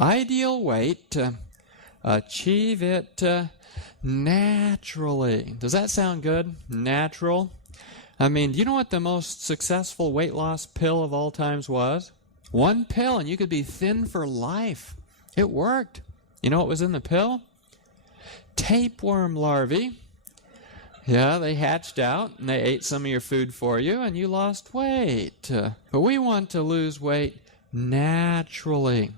Ideal weight, achieve it naturally. Does that sound good? Natural? I mean, do you know what the most successful weight loss pill of all times was? One pill, and you could be thin for life. It worked. You know what was in the pill? Tapeworm larvae. Yeah, they hatched out, and they ate some of your food for you, and you lost weight. But we want to lose weight naturally.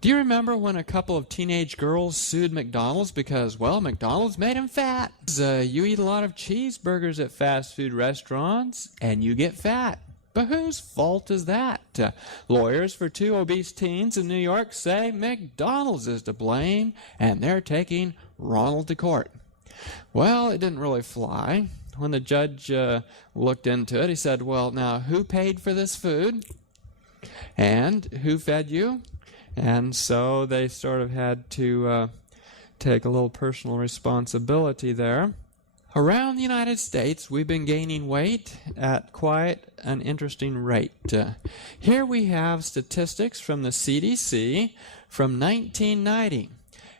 Do you remember when a couple of teenage girls sued McDonald's because, well, McDonald's made them fat? You eat a lot of cheeseburgers at fast food restaurants, and you get fat. But whose fault is that? Lawyers for 2 obese teens in New York say McDonald's is to blame, and they're taking Ronald to court. Well, it didn't really fly. When the judge looked into it, he said, well, now, who paid for this food? And who fed you? And so they sort of had to take a little personal responsibility there. Around the United States, we've been gaining weight at quite an interesting rate. Here we have statistics from the CDC from 1990.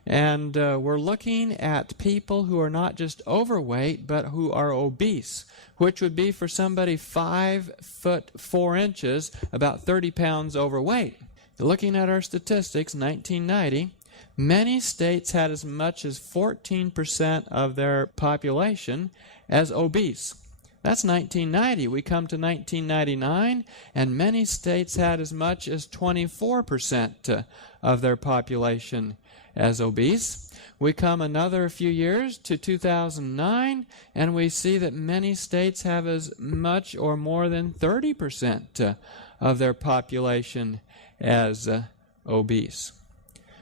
And we're looking at people who are not just overweight, but who are obese, which would be for somebody 5 foot 4 inches, about 30 pounds overweight. Looking at our statistics, 1990, many states had as much as 14% of their population as obese. That's 1990. We come to 1999, and many states had as much as 24% of their population as obese. We come another few years to 2009, and we see that many states have as much or more than 30% of their population as obese.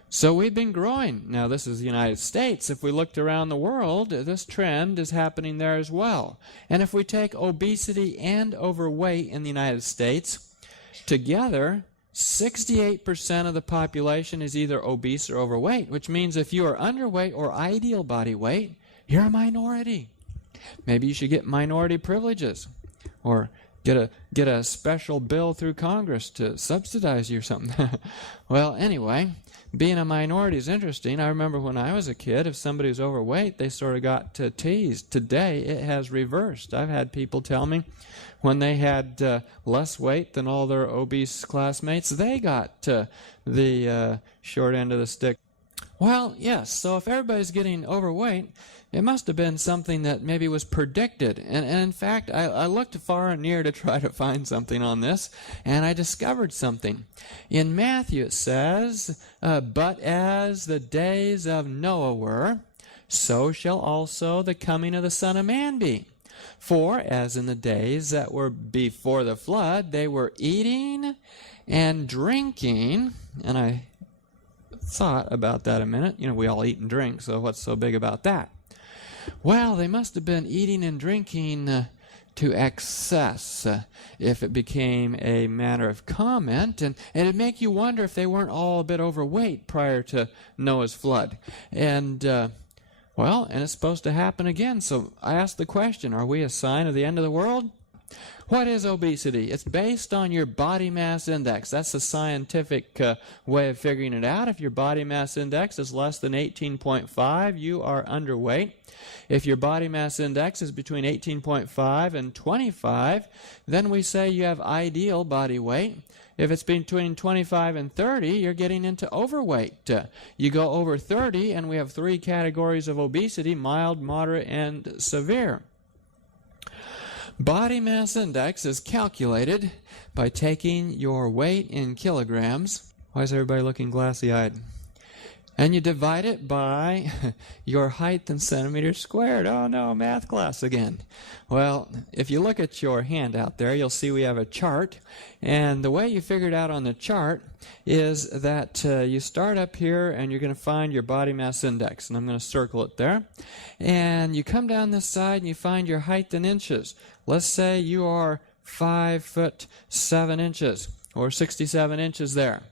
So we've been growing. Now, this is the United States. If we looked around the world, this trend is happening there as well. And if we take obesity and overweight in the United States, together, 68% of the population is either obese or overweight, which means if you are underweight or ideal body weight, you're a minority. Maybe you should get minority privileges, or get a special bill through Congress to subsidize you or something. Well, anyway, being a minority is interesting. I remember when I was a kid, if somebody was overweight, they sort of got teased. Today, it has reversed. I've had people tell me when they had less weight than all their obese classmates, they got the short end of the stick. Well, yes, so if everybody's getting overweight, it must have been something that maybe was predicted. And in fact, I looked far and near to try to find something on this, and I discovered something. In Matthew it says, but as the days of Noah were, so shall also the coming of the Son of Man be. For as in the days that were before the flood, they were eating and drinking, and I thought about that a minute. You know, we all eat and drink, so what's so big about that? Well, they must have been eating and drinking to excess if it became a matter of comment, and it'd make you wonder if they weren't all a bit overweight prior to Noah's flood. And well, and it's supposed to happen again, so I asked the question, are we a sign of the end of the world? What is obesity? It's based on your body mass index. That's the scientific way of figuring it out. If your body mass index is less than 18.5, you are underweight. If your body mass index is between 18.5 and 25, then we say you have ideal body weight. If it's between 25 and 30, you're getting into overweight. You go over 30, and we have 3 categories of obesity: mild, moderate, and severe. Body mass index is calculated by taking your weight in kilograms. Why is everybody looking glassy-eyed? And you divide it by your height in centimeters squared. Oh no, math class again. Well, if you look at your handout there, you'll see we have a chart. And the way you figure it out on the chart is that you start up here and you're going to find your body mass index. And I'm going to circle it there. And you come down this side and you find your height in inches. Let's say you are 5 foot 7 inches, or 67 inches there.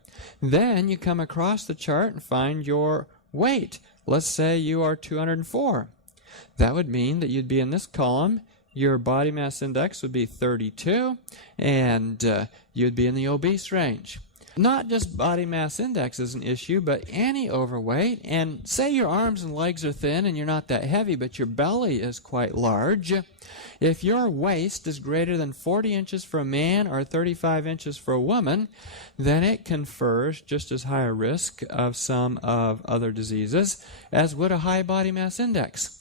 Then you come across the chart and find your weight. Let's say you are 204. That would mean that you'd be in this column. Your body mass index would be 32, and you'd be in the obese range. Not just body mass index is an issue, but any overweight. And say your arms and legs are thin and you're not that heavy, but your belly is quite large. If your waist is greater than 40 inches for a man or 35 inches for a woman, then it confers just as high a risk of some of other diseases as would a high body mass index.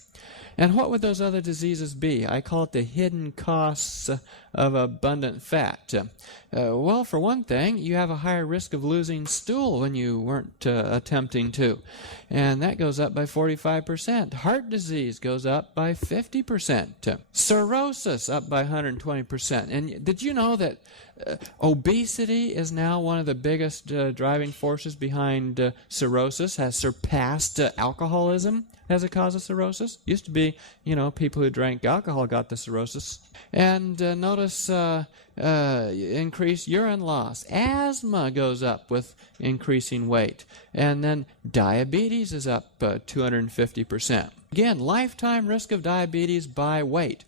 And what would those other diseases be? I call it the hidden costs of abundant fat. Well, for one thing, you have a higher risk of losing stool when you weren't attempting to. And that goes up by 45%. Heart disease goes up by 50%. Cirrhosis up by 120%. And did you know that obesity is now one of the biggest driving forces behind cirrhosis, has surpassed alcoholism as a cause of cirrhosis? Used to be, people who drank alcohol got the cirrhosis. And notice increased urine loss. Asthma goes up with increasing weight. And then diabetes is up 250%. Again, lifetime risk of diabetes by weight.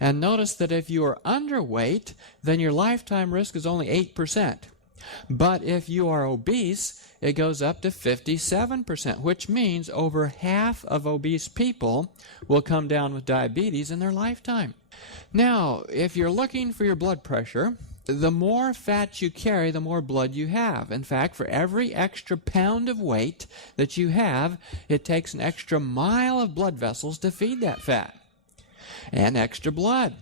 And notice that if you are underweight, then your lifetime risk is only 8%. But if you are obese, it goes up to 57%, which means over half of obese people will come down with diabetes in their lifetime. Now, if you're looking for your blood pressure, the more fat you carry, the more blood you have. In fact, for every extra pound of weight that you have, it takes an extra mile of blood vessels to feed that fat and extra blood.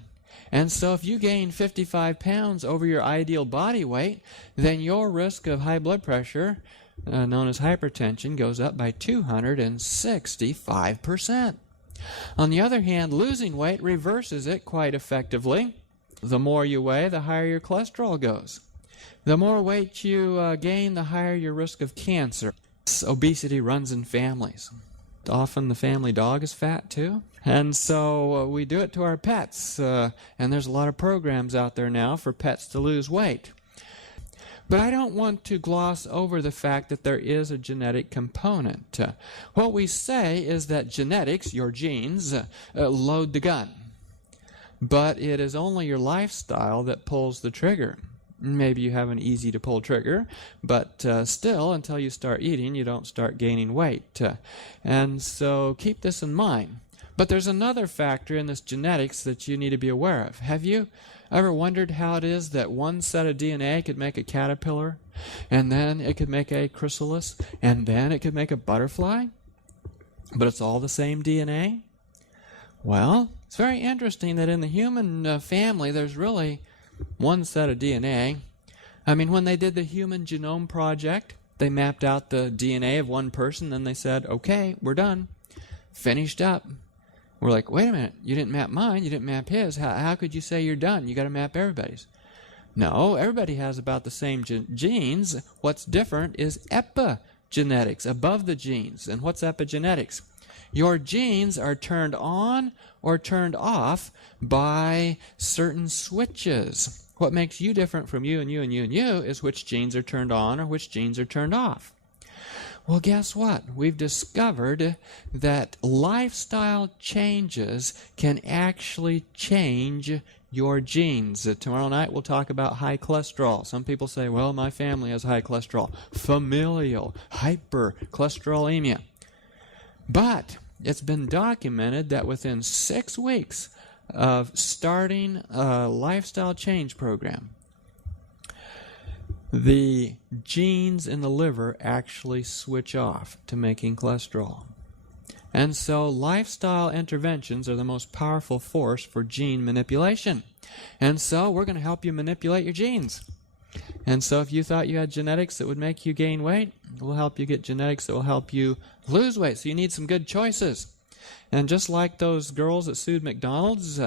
And so if you gain 55 pounds over your ideal body weight, then your risk of high blood pressure, known as hypertension, goes up by 265%. On the other hand, losing weight reverses it quite effectively. The more you weigh, the higher your cholesterol goes. The more weight you gain, the higher your risk of cancer. Obesity runs in families. Often the family dog is fat too. And so we do it to our pets. And there's a lot of programs out there now for pets to lose weight. But I don't want to gloss over the fact that there is a genetic component. What we say is that genetics, your genes, load the gun. But it is only your lifestyle that pulls the trigger. Maybe you have an easy-to-pull trigger, but still, until you start eating, you don't start gaining weight. And so keep this in mind. But there's another factor in this genetics that you need to be aware of. Have you ever wondered how it is that one set of DNA could make a caterpillar, and then it could make a chrysalis, and then it could make a butterfly? But it's all the same DNA? Well, it's very interesting that in the human family, there's really one set of DNA. I mean, when they did the Human Genome Project, they mapped out the DNA of one person, then they said, okay, we're done. Finished up. We're like, wait a minute, you didn't map mine, you didn't map his. How could you say you're done? You got to map everybody's. No, everybody has about the same genes. What's different is epigenetics, above the genes. And what's epigenetics? Your genes are turned on or turned off by certain switches. What makes you different from you and you and you and you is which genes are turned on or which genes are turned off. Well, guess what? We've discovered that lifestyle changes can actually change your genes. Tomorrow night we'll talk about high cholesterol. Some people say, well, my family has high cholesterol. Familial hypercholesterolemia. But it's been documented that within 6 weeks of starting a lifestyle change program, the genes in the liver actually switch off to making cholesterol. And so lifestyle interventions are the most powerful force for gene manipulation. And so we're going to help you manipulate your genes. And so if you thought you had genetics that would make you gain weight, we'll help you get genetics that will help you lose weight. So you need some good choices. And just like those girls that sued McDonald's,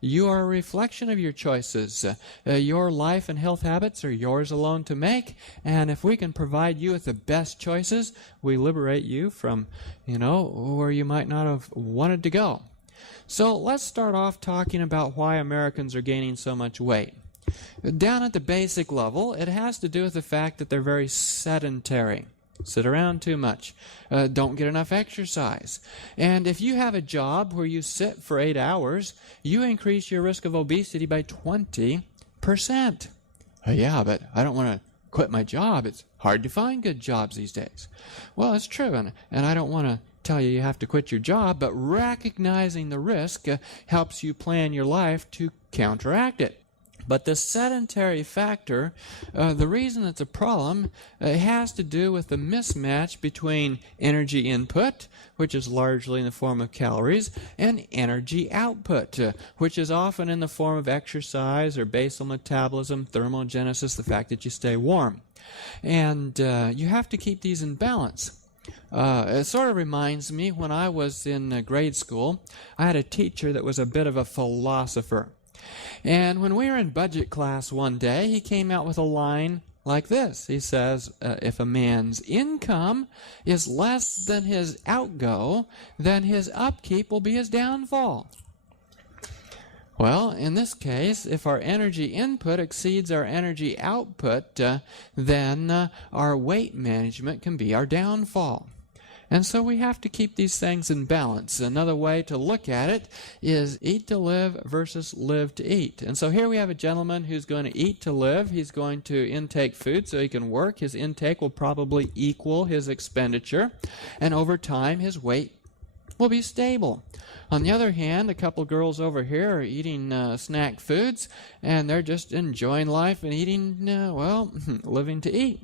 you are a reflection of your choices. Your life and health habits are yours alone to make. And if we can provide you with the best choices, we liberate you from, where you might not have wanted to go. So let's start off talking about why Americans are gaining so much weight. Down at the basic level, it has to do with the fact that they're very sedentary. Sit around too much. Don't get enough exercise. And if you have a job where you sit for 8 hours, you increase your risk of obesity by 20%. Yeah, but I don't want to quit my job. It's hard to find good jobs these days. Well, it's true, and I don't want to tell you have to quit your job, but recognizing the risk helps you plan your life to counteract it. But the sedentary factor, the reason it's a problem, has to do with the mismatch between energy input, which is largely in the form of calories, and energy output, which is often in the form of exercise or basal metabolism, thermogenesis, the fact that you stay warm. And you have to keep these in balance. It sort of reminds me when I was in grade school, I had a teacher that was a bit of a philosopher. And when we were in budget class one day, he came out with a line like this. He says, if a man's income is less than his outgo, then his upkeep will be his downfall. Well, in this case, if our energy input exceeds our energy output, then our weight management can be our downfall. And so we have to keep these things in balance. Another way to look at it is eat to live versus live to eat. And so here we have a gentleman who's going to eat to live. He's going to intake food so he can work. His intake will probably equal his expenditure. And over time, his weight will be stable. On the other hand, a couple girls over here are eating snack foods, and they're just enjoying life and eating, living to eat.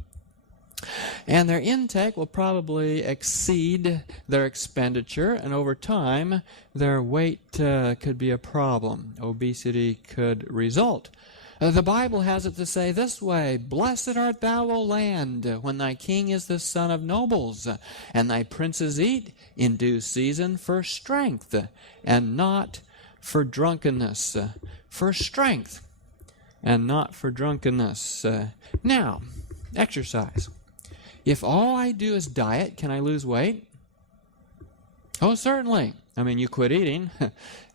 And their intake will probably exceed their expenditure, and over time, their weight could be a problem. Obesity could result. The Bible has it to say this way, "Blessed art thou, O land, when thy king is the son of nobles, and thy princes eat in due season for strength, and not for drunkenness." For strength, and not for drunkenness. Now, exercise. If all I do is diet, can I lose weight? Oh, certainly. I mean, you quit eating,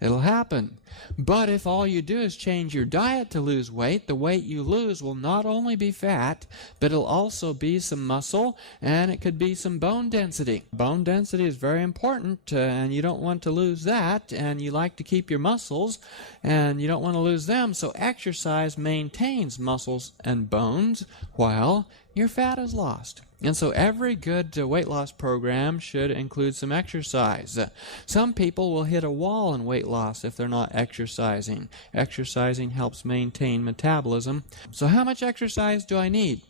it'll happen. But if all you do is change your diet to lose weight, the weight you lose will not only be fat, but it'll also be some muscle, and it could be some bone density. Bone density is very important, and you don't want to lose that, and you like to keep your muscles, and you don't want to lose them. So exercise maintains muscles and bones while your fat is lost. And so every good weight loss program should include some exercise. Some people will hit a wall in weight loss if they're not exercising. Exercising helps maintain metabolism. So how much exercise do I need?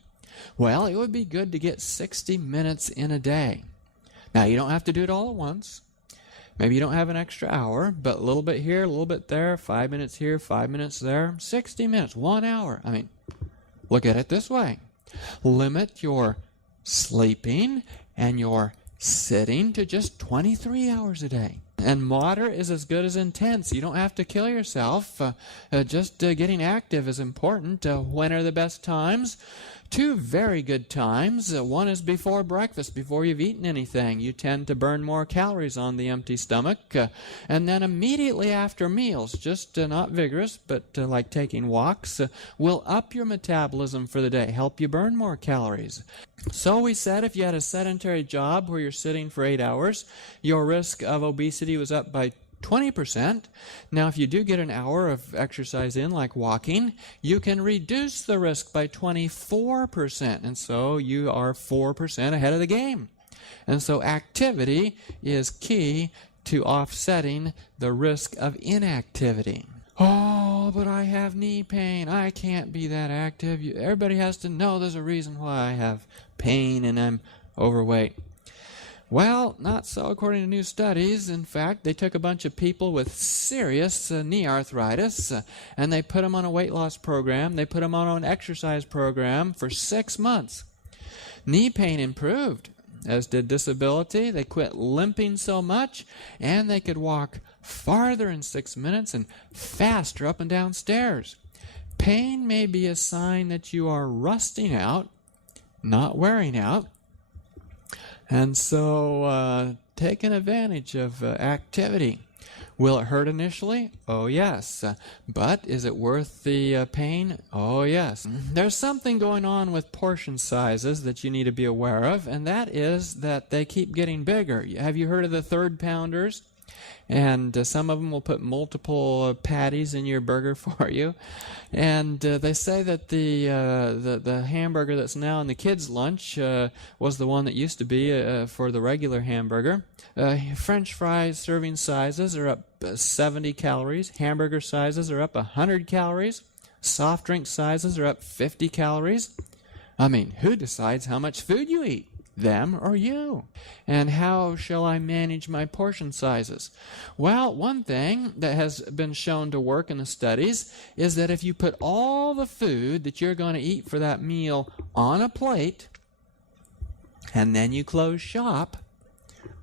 Well, it would be good to get 60 minutes in a day. Now, you don't have to do it all at once. Maybe you don't have an extra hour, but a little bit here, a little bit there, 5 minutes here, 5 minutes there, 60 minutes, 1 hour. I mean, look at it this way. Limit your sleeping and your sitting to just 23 hours a day. And moderate is as good as intense. You don't have to kill yourself. Just getting active is important. When are the best times? 2 very good times. One is before breakfast, before you've eaten anything. You tend to burn more calories on the empty stomach. And then immediately after meals, just not vigorous, but like taking walks, will up your metabolism for the day, help you burn more calories. So we said if you had a sedentary job where you're sitting for 8 hours, your risk of obesity was up by 20%. Now, if you do get an hour of exercise in, like walking, you can reduce the risk by 24%. And so you are 4% ahead of the game. And so activity is key to offsetting the risk of inactivity. Oh, but I have knee pain. I can't be that active. Everybody has to know there's a reason why I have pain and I'm overweight. Well, not so according to new studies. In fact, they took a bunch of people with serious knee arthritis and they put them on a weight loss program. They put them on an exercise program for 6 months. Knee pain improved, as did disability. They quit limping so much, and they could walk farther in 6 minutes and faster up and down stairs. Pain may be a sign that you are rusting out, not wearing out. And so taking advantage of activity. Will it hurt initially? Oh, yes. But is it worth the pain? Oh, yes. There's something going on with portion sizes that you need to be aware of, and that is that they keep getting bigger. Have you heard of the third pounders? And some of them will put multiple patties in your burger for you. And they say that the hamburger that's now in the kids' lunch was the one that used to be for the regular hamburger. French fries serving sizes are up 70 calories. Hamburger sizes are up 100 calories. Soft drink sizes are up 50 calories. I mean, who decides how much food you eat? Them or you? And how shall I manage my portion sizes? Well, one thing that has been shown to work in the studies is that if you put all the food that you're going to eat for that meal on a plate, and then you close shop,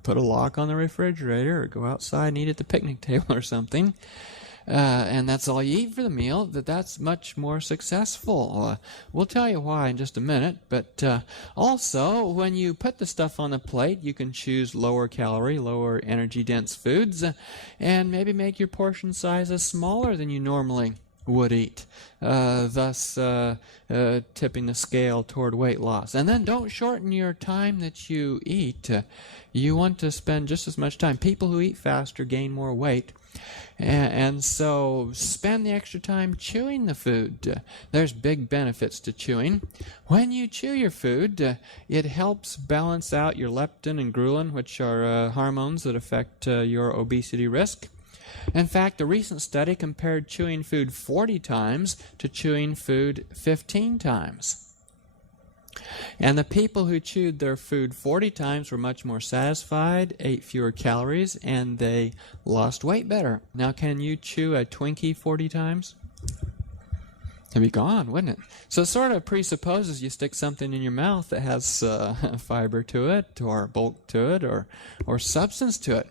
put a lock on the refrigerator or go outside and eat at the picnic table or something, and that's all you eat for the meal, that's much more successful. We'll tell you why in just a minute, but also when you put the stuff on the plate, you can choose lower calorie, lower energy dense foods, and maybe make your portion sizes smaller than you normally would eat, thus tipping the scale toward weight loss. And then don't shorten your time that you eat. You want to spend just as much time. People who eat faster gain more weight. And so spend the extra time chewing the food. There's big benefits to chewing. When you chew your food, it helps balance out your leptin and ghrelin, which are hormones that affect your obesity risk. In fact, a recent study compared chewing food 40 times to chewing food 15 times. And the people who chewed their food 40 times were much more satisfied, ate fewer calories, and they lost weight better. Now, can you chew a Twinkie 40 times? It'd be gone, wouldn't it? So it sort of presupposes you stick something in your mouth that has fiber to it, or bulk to it, or substance to it.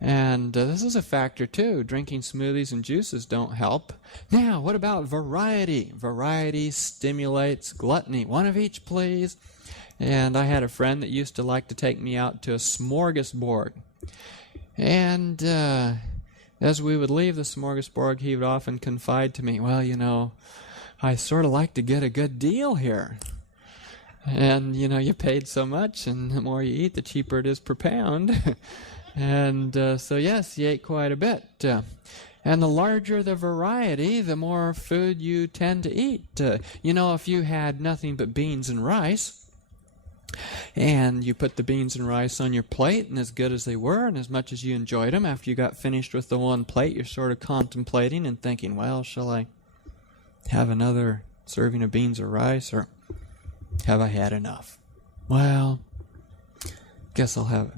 And this is a factor too. Drinking smoothies and juices don't help. Now, what about variety? Variety stimulates gluttony. One of each, please. And I had a friend that used to like to take me out to a smorgasbord. And as we would leave the smorgasbord, he would often confide to me, well, you know, I sort of like to get a good deal here. And, you know, you paid so much, and the more you eat, the cheaper it is per pound. And so, yes, you ate quite a bit. And the larger the variety, the more food you tend to eat. You know, if you had nothing but beans and rice, and you put the beans and rice on your plate, and as good as they were, and as much as you enjoyed them, after you got finished with the one plate, you're sort of contemplating and thinking, well, shall I have another serving of beans or rice, or have I had enough? Well, guess I'll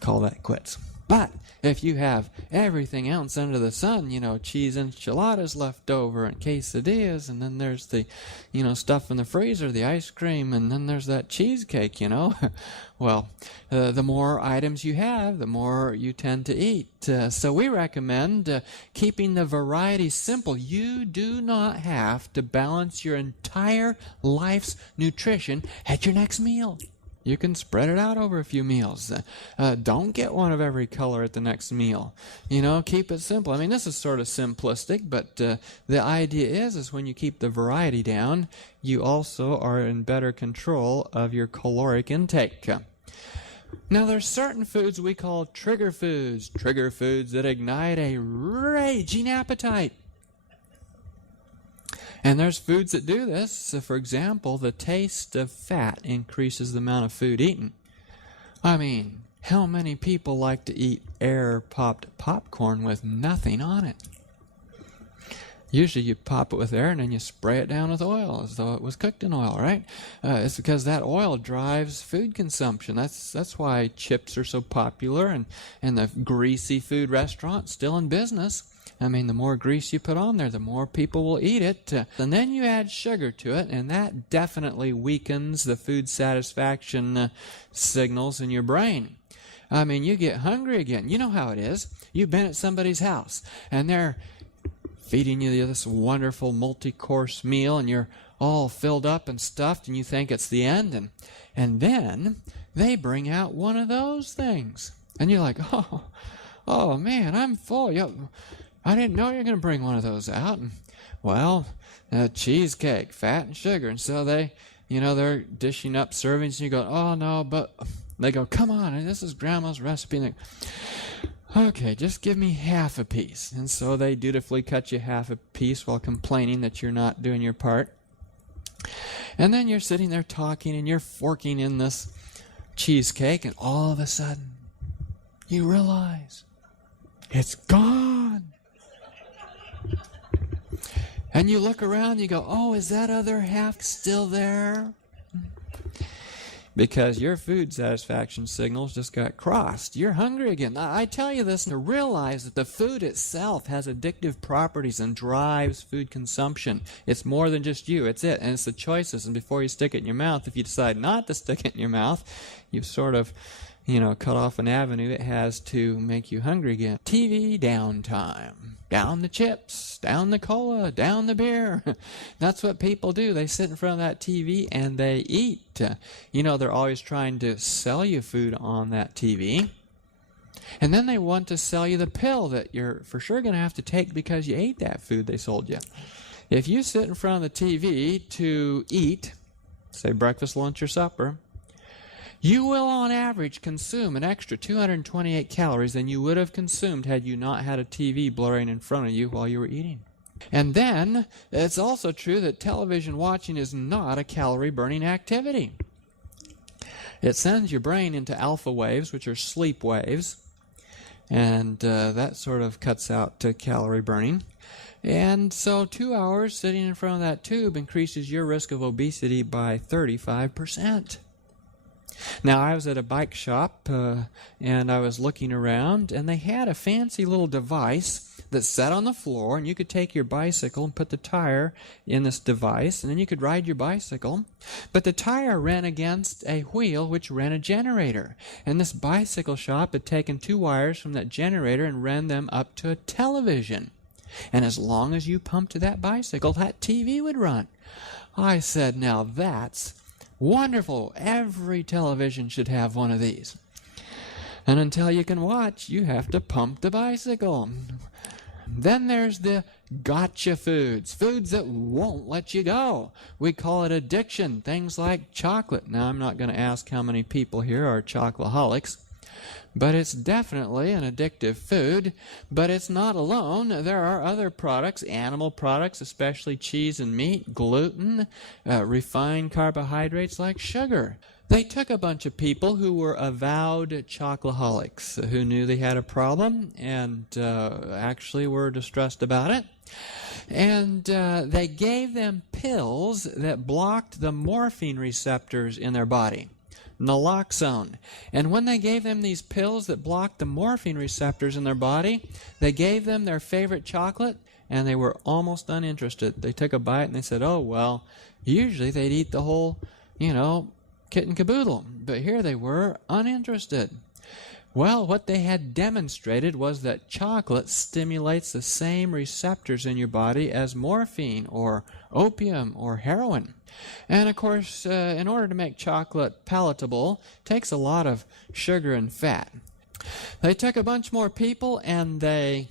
call that quits. But if you have everything else under the sun, you know, cheese enchiladas left over and quesadillas, and then there's the, you know, stuff in the freezer, the ice cream, and then there's that cheesecake, you know. Well, the more items you have, the more you tend to eat. So we recommend keeping the variety simple. You do not have to balance your entire life's nutrition at your next meal. You can spread it out over a few meals. Don't get one of every color at the next meal. You know, keep it simple. I mean, this is sort of simplistic, but the idea is when you keep the variety down, you also are in better control of your caloric intake. Now, there's certain foods we call trigger foods that ignite a raging appetite. And there's foods that do this. So for example, the taste of fat increases the amount of food eaten. I mean, how many people like to eat air-popped popcorn with nothing on it? Usually you pop it with air and then you spray it down with oil as though it was cooked in oil, right? It's because that oil drives food consumption. That's why chips are so popular and the greasy food restaurant's still in business. I mean, the more grease you put on there, the more people will eat it. And then you add sugar to it, and that definitely weakens the food satisfaction signals in your brain. I mean, you get hungry again. You know how it is. You've been at somebody's house, and they're feeding you this wonderful multi-course meal, and you're all filled up and stuffed, and you think it's the end. And then they bring out one of those things. And you're like, oh man, I'm full. I didn't know you were going to bring one of those out. And, well, cheesecake, fat and sugar. And so they're dishing up servings, and you go, oh no, but they go, come on, this is Grandma's recipe. And they, Okay, just give me half a piece. And so they dutifully cut you half a piece while complaining that you're not doing your part. And then you're sitting there talking and you're forking in this cheesecake, and all of a sudden you realize it's gone. And you look around and you go, oh, is that other half still there? Because your food satisfaction signals just got crossed. You're hungry again. I tell you this to realize that the food itself has addictive properties and drives food consumption. It's more than just you. It's it. And it's the choices. And before you stick it in your mouth, if you decide not to stick it in your mouth, you've sort of, cut off an avenue it has to make you hungry again. TV downtime. Down the chips, down the cola, down the beer. That's what people do. They sit in front of that TV and they eat. They're always trying to sell you food on that TV. And then they want to sell you the pill that you're for sure going to have to take because you ate that food they sold you. If you sit in front of the TV to eat, say breakfast, lunch, or supper, you will on average consume an extra 228 calories than you would have consumed had you not had a TV blaring in front of you while you were eating. And then it's also true that television watching is not a calorie burning activity. It sends your brain into alpha waves, which are sleep waves, and that sort of cuts out calorie burning. And so 2 hours sitting in front of that tube increases your risk of obesity by 35%. Now, I was at a bike shop, and I was looking around, and they had a fancy little device that sat on the floor, and you could take your bicycle and put the tire in this device, and then you could ride your bicycle. But the tire ran against a wheel which ran a generator, and this bicycle shop had taken 2 wires from that generator and ran them up to a television. And as long as you pumped that bicycle, that TV would run. I said, now that's wonderful. Every television should have one of these. And until you can watch, you have to pump the bicycle. Then there's the gotcha foods, foods that won't let you go. We call it addiction, things like chocolate. Now, I'm not going to ask how many people here are chocoholics, but it's definitely an addictive food. But it's not alone. There are other products, animal products, especially cheese and meat, gluten, refined carbohydrates like sugar. They took a bunch of people who were avowed chocoholics, who knew they had a problem and actually were distressed about it. And they gave them pills that blocked the morphine receptors in their body. Naloxone. And when they gave them these pills that blocked the morphine receptors in their body, they gave them their favorite chocolate, and they were almost uninterested. They took a bite and they said, oh, well, usually they'd eat the whole, kit and caboodle. But here they were, uninterested. Well, what they had demonstrated was that chocolate stimulates the same receptors in your body as morphine or opium or heroin. And of course, in order to make chocolate palatable, it takes a lot of sugar and fat. They took a bunch more people and they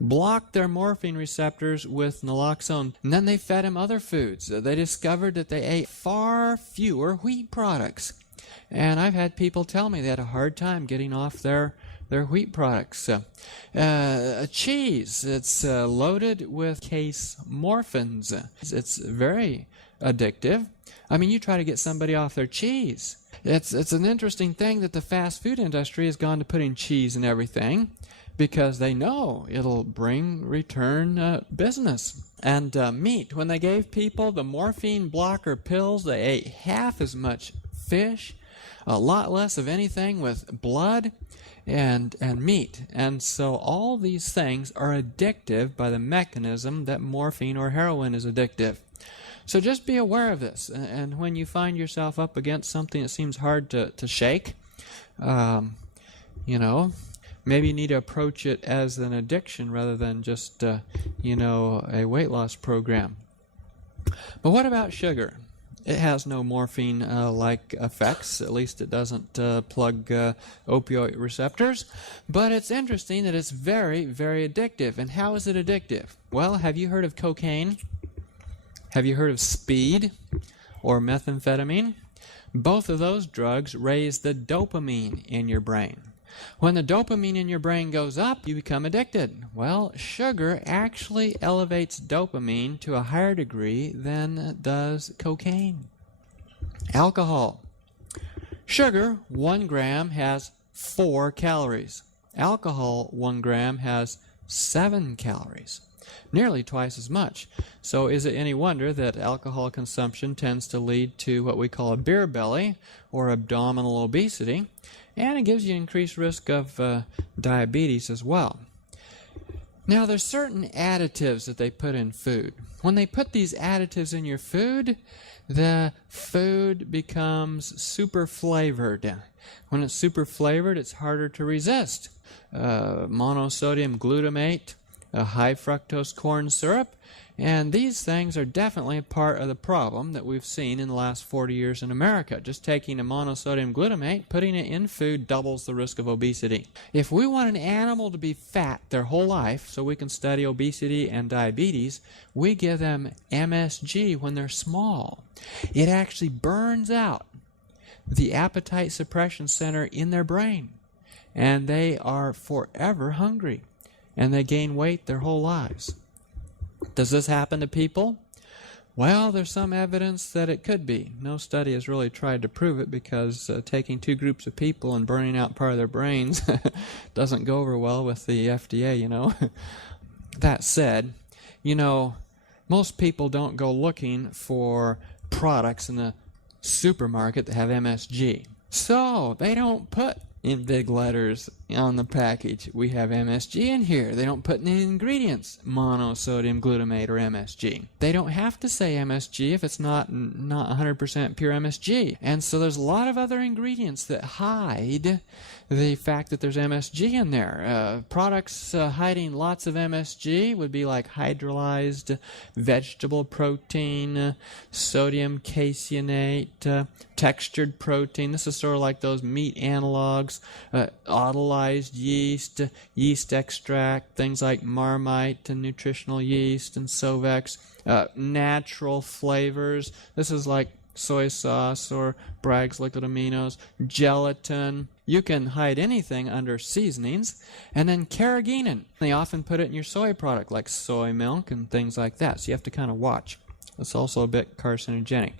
blocked their morphine receptors with naloxone, and then they fed them other foods. They discovered that they ate far fewer wheat products. And I've had people tell me they had a hard time getting off their wheat products. Cheese, it's loaded with case morphins. It's very addictive. I mean, you try to get somebody off their cheese. It's an interesting thing that the fast food industry has gone to putting cheese in everything because they know it'll bring return business. And meat, when they gave people the morphine blocker pills, they ate half as much fish, a lot less of anything with blood and meat. And so all these things are addictive by the mechanism that morphine or heroin is addictive. So just be aware of this. And when you find yourself up against something that seems hard to shake, maybe you need to approach it as an addiction rather than just, a weight loss program. But what about sugar? It has no morphine-like effects. At least it doesn't plug opioid receptors. But it's interesting that it's very, very addictive. And how is it addictive? Well, have you heard of cocaine? Have you heard of speed or methamphetamine? Both of those drugs raise the dopamine in your brain. When the dopamine in your brain goes up, you become addicted. Well, sugar actually elevates dopamine to a higher degree than does cocaine. Alcohol. Sugar, 1 gram, has 4 calories. Alcohol, 1 gram, has 7 calories. Nearly twice as much. So is it any wonder that alcohol consumption tends to lead to what we call a beer belly or abdominal obesity, and it gives you an increased risk of diabetes as well. Now there's certain additives that they put in food. When they put these additives in your food, the food becomes super flavored. When it's super flavored, it's harder to resist. Monosodium glutamate, high fructose corn syrup, and these things are definitely a part of the problem that we've seen in the last 40 years in America. Just taking a monosodium glutamate, putting it in food doubles the risk of obesity. If we want an animal to be fat their whole life so we can study obesity and diabetes, we give them MSG when they're small. It actually burns out the appetite suppression center in their brain, and they are forever hungry, and they gain weight their whole lives. Does this happen to people? Well, there's some evidence that it could be. No study has really tried to prove it because taking 2 groups of people and burning out part of their brains doesn't go over well with the FDA, you know. That said, you know, most people don't go looking for products in the supermarket that have MSG. So they don't put in big letters on the package, we have MSG in here. They don't put in the ingredients monosodium glutamate or MSG. They don't have to say MSG if it's not 100% pure MSG. And so there's a lot of other ingredients that hide the fact that there's MSG in there. Products hiding lots of MSG would be like hydrolyzed vegetable protein, sodium caseinate, textured protein. This is sort of like those meat analogs, autolyzed yeast, yeast extract, things like Marmite and nutritional yeast and Sovex, natural flavors. This is like soy sauce or Bragg's liquid aminos, gelatin. You can hide anything under seasonings. And then carrageenan. They often put it in your soy product like soy milk and things like that. So you have to kind of watch. It's also a bit carcinogenic.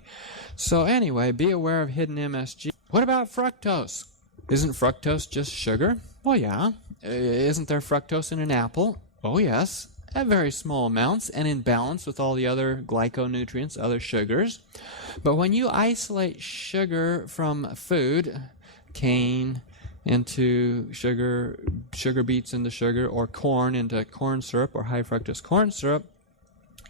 So anyway, be aware of hidden MSG. What about fructose? Isn't fructose just sugar? Well, yeah. Isn't there fructose in an apple? Oh, yes. At very small amounts and in balance with all the other glyconutrients, other sugars. But when you isolate sugar from food, cane into sugar, sugar beets into sugar, or corn into corn syrup or high fructose corn syrup,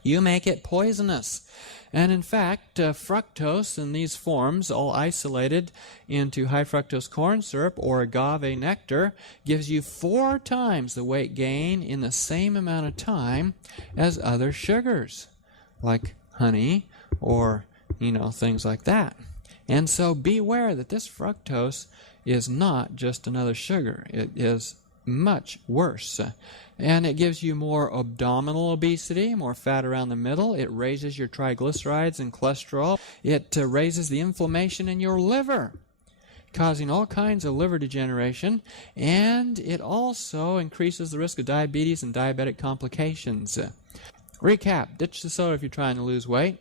you make it poisonous. And in fact, fructose in these forms, all isolated into high fructose corn syrup or agave nectar, gives you 4 times the weight gain in the same amount of time as other sugars, like honey or, things like that. And so beware that this fructose is not just another sugar. It is much worse. And it gives you more abdominal obesity, more fat around the middle. It raises your triglycerides and cholesterol. It raises the inflammation in your liver, causing all kinds of liver degeneration. And it also increases the risk of diabetes and diabetic complications. Recap, ditch the soda if you're trying to lose weight.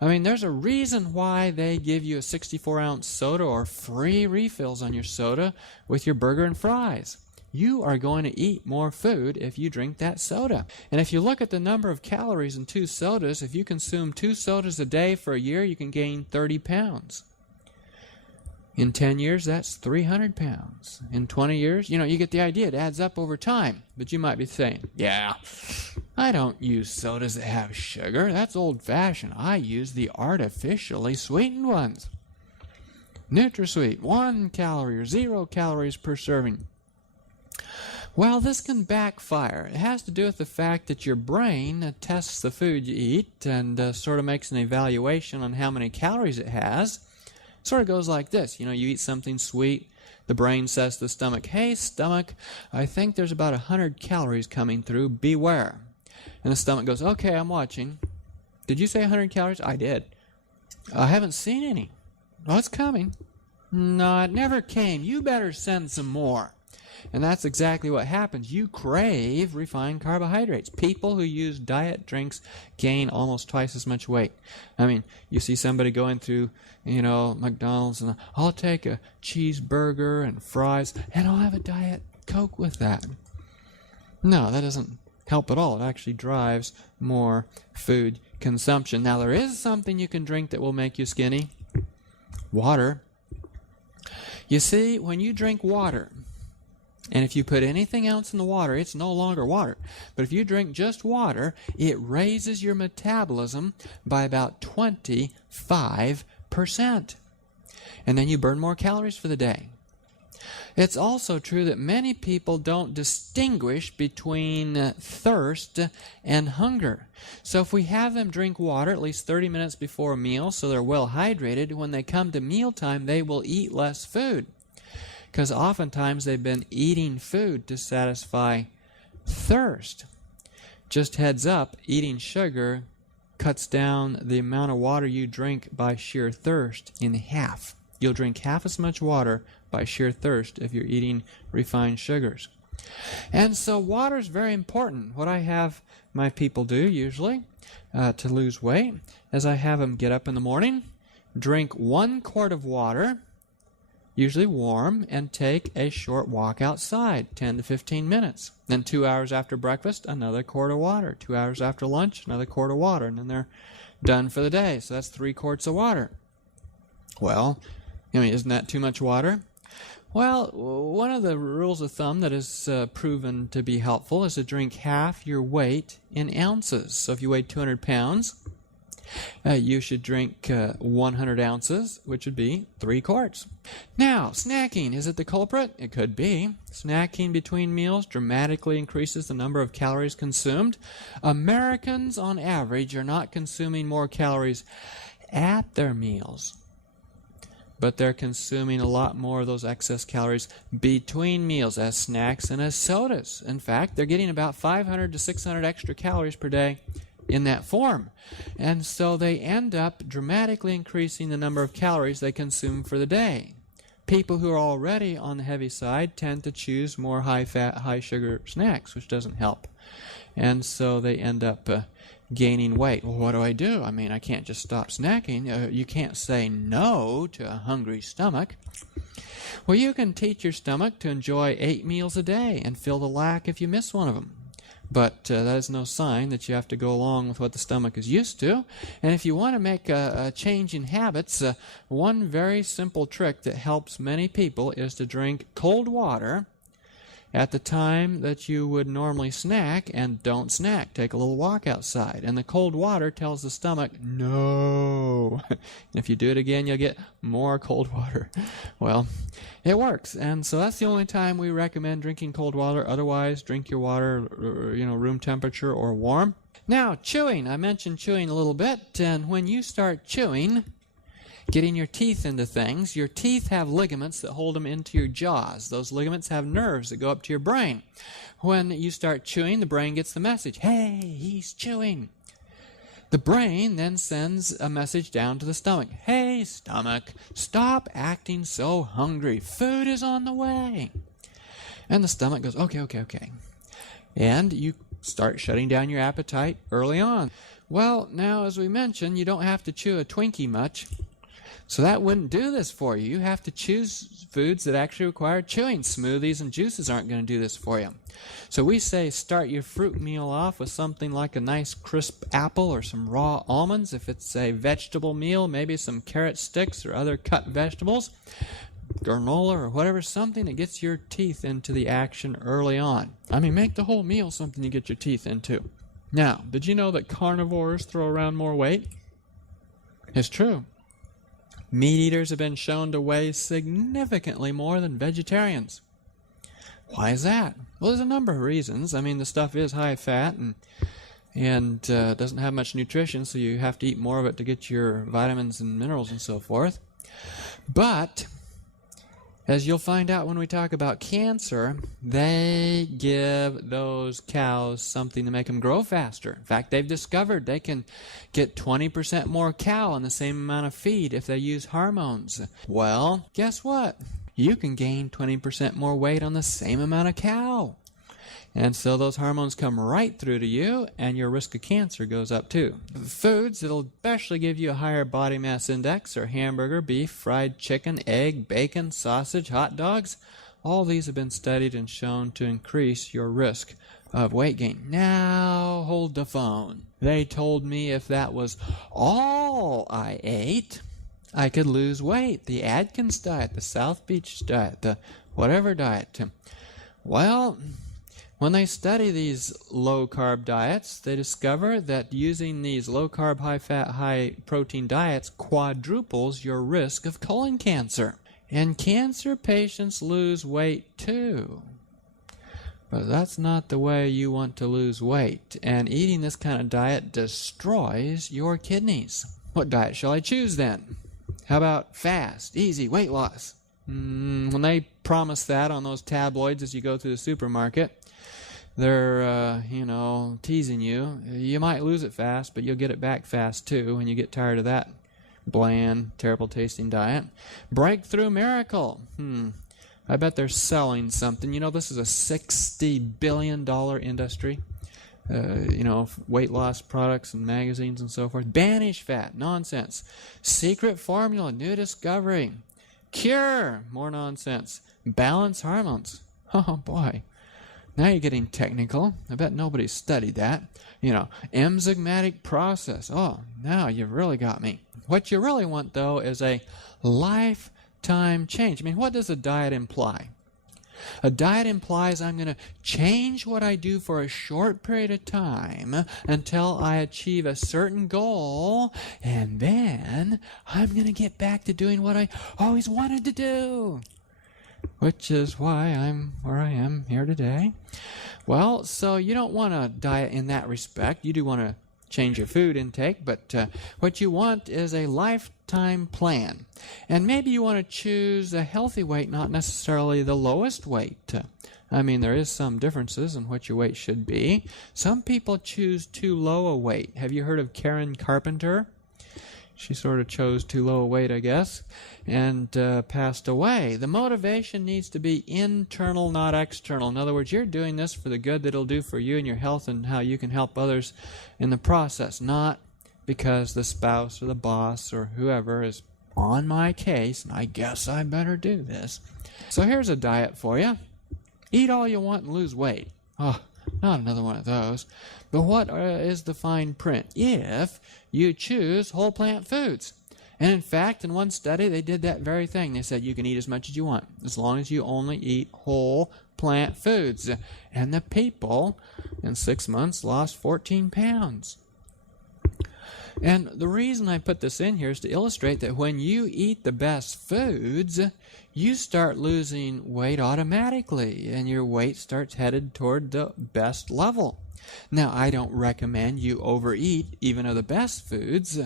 I mean, there's a reason why they give you a 64-ounce soda or free refills on your soda with your burger and fries. You are going to eat more food if you drink that soda. And if you look at the number of calories in 2 sodas, if you consume 2 sodas a day for a year, you can gain 30 pounds. In 10 years, that's 300 pounds. In 20 years, you get the idea. It adds up over time. But you might be saying, yeah, I don't use sodas that have sugar. That's old-fashioned. I use the artificially sweetened ones. NutraSweet, 1 calorie or 0 calories per serving. Well, this can backfire. It has to do with the fact that your brain tests the food you eat and sort of makes an evaluation on how many calories it has. Sort of goes like this. You eat something sweet. The brain says to the stomach, hey, stomach, I think there's about 100 calories coming through. Beware. And the stomach goes, okay, I'm watching. Did you say 100 calories? I did. I haven't seen any. Well, it's coming. No, it never came. You better send some more. And that's exactly what happens. You crave refined carbohydrates. People who use diet drinks gain almost twice as much weight. I mean, you see somebody going through, McDonald's, and I'll take a cheeseburger and fries, and I'll have a Diet Coke with that. No, that doesn't help at all. It actually drives more food consumption. Now, there is something you can drink that will make you skinny. Water. You see, when you drink water, and if you put anything else in the water, it's no longer water. But if you drink just water, it raises your metabolism by about 25%. And then you burn more calories for the day. It's also true that many people don't distinguish between thirst and hunger. So if we have them drink water at least 30 minutes before a meal so they're well hydrated, when they come to mealtime, they will eat less food. Because oftentimes they've been eating food to satisfy thirst. Just heads up, eating sugar cuts down the amount of water you drink by sheer thirst in half. You'll drink half as much water by sheer thirst if you're eating refined sugars. And so water is very important. What I have my people do usually to lose weight is I have them get up in the morning, drink 1 quart of water, usually warm, and take a short walk outside, 10 to 15 minutes. Then 2 hours after breakfast, another quart of water. 2 hours after lunch, another quart of water. And then they're done for the day. So that's 3 quarts of water. Well, isn't that too much water? Well, one of the rules of thumb that is proven to be helpful is to drink half your weight in ounces. So if you weigh 200 pounds, you should drink 100 ounces, which would be 3 quarts. Now, snacking, is it the culprit? It could be. Snacking between meals dramatically increases the number of calories consumed. Americans, on average, are not consuming more calories at their meals, but they're consuming a lot more of those excess calories between meals as snacks and as sodas. In fact, they're getting about 500 to 600 extra calories per day in that form. And so they end up dramatically increasing the number of calories they consume for the day. People who are already on the heavy side tend to choose more high-fat, high-sugar snacks, which doesn't help. And so they end up gaining weight. Well, what do? I can't just stop snacking. You can't say no to a hungry stomach. Well, you can teach your stomach to enjoy 8 meals a day and fill the lack if you miss one of them. But that is no sign that you have to go along with what the stomach is used to. And if you want to make a change in habits, one very simple trick that helps many people is to drink cold water at the time that you would normally snack, and don't snack. Take a little walk outside. And the cold water tells the stomach, no. And if you do it again, you'll get more cold water. Well, it works. And so that's the only time we recommend drinking cold water. Otherwise, drink your water, room temperature or warm. Now, chewing. I mentioned chewing a little bit. And when you start chewing, getting your teeth into things, your teeth have ligaments that hold them into your jaws. Those ligaments have nerves that go up to your brain. When you start chewing, the brain gets the message, hey, he's chewing. The brain then sends a message down to the stomach. Hey, stomach, stop acting so hungry. Food is on the way. And the stomach goes, okay. And you start shutting down your appetite early on. Well, now, as we mentioned, you don't have to chew a Twinkie much. So that wouldn't do this for you. You have to choose foods that actually require chewing. Smoothies and juices aren't going to do this for you. So we say start your fruit meal off with something like a nice crisp apple or some raw almonds. If it's a vegetable meal, maybe some carrot sticks or other cut vegetables, granola or whatever, something that gets your teeth into the action early on. Make the whole meal something you get your teeth into. Now, did you know that carnivores throw around more weight? It's true. Meat eaters have been shown to weigh significantly more than vegetarians. Why is that? Well, there's a number of reasons. The stuff is high fat and doesn't have much nutrition, so you have to eat more of it to get your vitamins and minerals and so forth. But as you'll find out when we talk about cancer, they give those cows something to make them grow faster. In fact, they've discovered they can get 20% more cow on the same amount of feed if they use hormones. Well, guess what? you can gain 20% more weight on the same amount of cow. And so those hormones come right through to you, and your risk of cancer goes up too. Foods that'll especially give you a higher body mass index are hamburger, beef, fried chicken, egg, bacon, sausage, hot dogs. All these have been studied and shown to increase your risk of weight gain. Now, hold the phone. They told me if that was all I ate, I could lose weight. The Atkins diet, the South Beach diet, the whatever diet. Well, when they study these low-carb diets, they discover that using these low-carb, high-fat, high-protein diets quadruples your risk of colon cancer. And cancer patients lose weight too. But that's not the way you want to lose weight. And eating this kind of diet destroys your kidneys. What diet shall I choose then? How about fast, easy weight loss? When they promise that on those tabloids as you go through the supermarket, they're, teasing you. You might lose it fast, but you'll get it back fast too when you get tired of that bland, terrible tasting diet. Breakthrough miracle. I bet they're selling something. This is a $60 billion industry. Weight loss products and magazines and so forth. Banish fat. Nonsense. Secret formula. New discovery. Cure. More nonsense. Balance hormones. Oh, boy. Now you're getting technical. I bet nobody's studied that. Enzymatic process. Oh, now you've really got me. What you really want, though, is a lifetime change. What does a diet imply? A diet implies I'm going to change what I do for a short period of time until I achieve a certain goal, and then I'm going to get back to doing what I always wanted to do. Which is why I'm where I am here today. Well, so you don't want a diet in that respect. You do want to change your food intake, but what you want is a lifetime plan. And maybe you want to choose a healthy weight, not necessarily the lowest weight. There is some differences in what your weight should be. Some people choose too low a weight. Have you heard of Karen Carpenter? She sort of chose too low a weight, I guess, and passed away. The motivation needs to be internal, not external. In other words, you're doing this for the good that it'll do for you and your health and how you can help others in the process, not because the spouse or the boss or whoever is on my case, and I guess I better do this. So here's a diet for you. Eat all you want and lose weight. Oh, not another one of those. But what is the fine print? If you choose whole plant foods. And in fact, in one study, they did that very thing. They said you can eat as much as you want, as long as you only eat whole plant foods. And the people, in 6 months, lost 14 pounds. And the reason I put this in here is to illustrate that when you eat the best foods, you start losing weight automatically, and your weight starts headed toward the best level. Now, I don't recommend you overeat even of the best foods,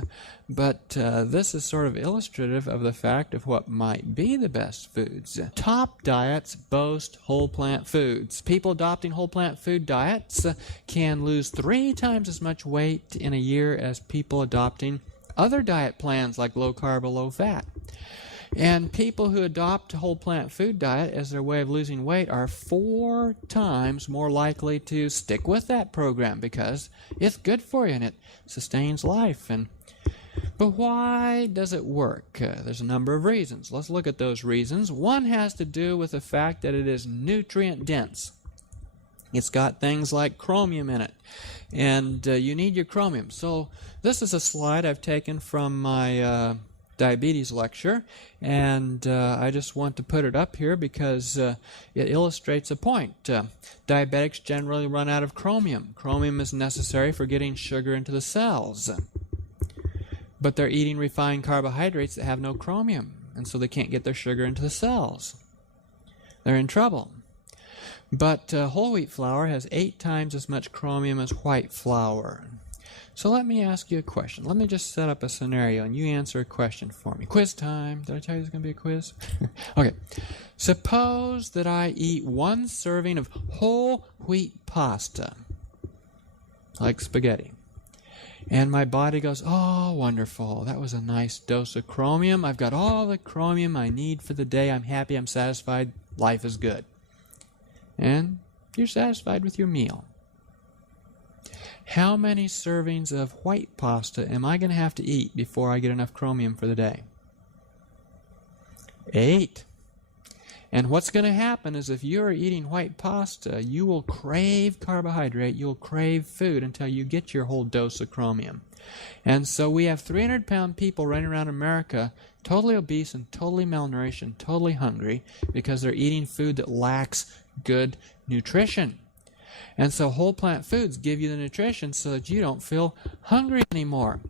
but this is sort of illustrative of the fact of what might be the best foods. Top diets boast whole plant foods. People adopting whole plant food diets can lose 3 times as much weight in a year as people adopting other diet plans like low carb or low fat. And people who adopt a whole plant food diet as their way of losing weight are 4 times more likely to stick with that program because it's good for you and it sustains life. But why does it work? There's a number of reasons. Let's look at those reasons. One has to do with the fact that it is nutrient dense. It's got things like chromium in it, and you need your chromium. So this is a slide I've taken from my diabetes lecture, and I just want to put it up here because it illustrates a point. Diabetics generally run out of chromium. Chromium is necessary for getting sugar into the cells, but they're eating refined carbohydrates that have no chromium, and so they can't get their sugar into the cells. They're in trouble. But whole wheat flour has 8 times as much chromium as white flour. So let me ask you a question. Let me just set up a scenario and you answer a question for me. Quiz time. Did I tell you there's going to be a quiz? Okay. Suppose that I eat 1 serving of whole wheat pasta, like spaghetti, And my body goes, oh, wonderful. That was a nice dose of chromium. I've got all the chromium I need for the day. I'm happy. I'm satisfied. Life is good. And you're satisfied with your meal. How many servings of white pasta am I going to have to eat before I get enough chromium for the day? 8. And what's going to happen is if you're eating white pasta, you will crave carbohydrate, you'll crave food until you get your whole dose of chromium. And so we have 300-pound people running around America totally obese and totally malnourished and totally hungry because they're eating food that lacks good nutrition. And so whole plant foods give you the nutrition so that you don't feel hungry anymore.